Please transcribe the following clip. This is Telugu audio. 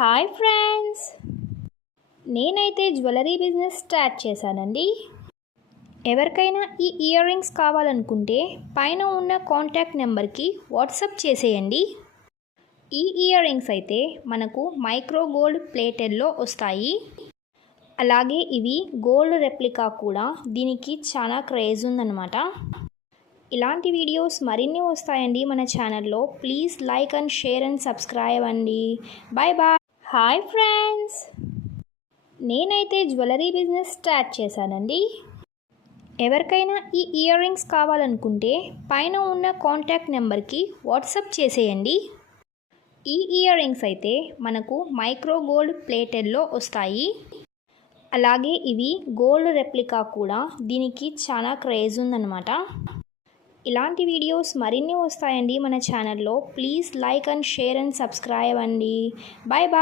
హాయ్ ఫ్రెండ్స్, నేనైతే జ్యువెలరీ బిజినెస్ స్టార్ట్ చేశానండి. ఎవరికైనా ఈ ఇయర్ రింగ్స్ కావాలనుకుంటే పైన ఉన్న కాంటాక్ట్ నెంబర్కి వాట్సాప్ చేసేయండి. ఈ ఇయర్ రింగ్స్ అయితే మనకు మైక్రో గోల్డ్ ప్లేటెడ్లో వస్తాయి. అలాగే ఇవి గోల్డ్ రెప్లికా కూడా. దీనికి చాలా క్రేజ్ ఉందన్నమాట. ఇలాంటి వీడియోస్ మరిన్ని వస్తాయండి మన ఛానల్లో. Please like and share and subscribe అండి. Bye bye. హాయ్ ఫ్రెండ్స్, నేనైతే జ్యువెలరీ బిజినెస్ స్టార్ట్ చేశానండి. ఎవరికైనా ఈ ఇయర్ రింగ్స్ కావాలనుకుంటే పైన ఉన్న కాంటాక్ట్ నెంబర్కి వాట్సాప్ చేసేయండి. ఈ ఇయర్ రింగ్స్ అయితే మనకు మైక్రో గోల్డ్ ప్లేటెడ్లో వస్తాయి. అలాగే ఇవి గోల్డ్ రెప్లికా కూడా. దీనికి చాలా క్రేజ్ ఉందన్నమాట. ఇలాంటి వీడియోస్ మరిన్ని వస్తాయండి మన ఛానల్లో. Please like and share and subscribe అండి. Bye bye.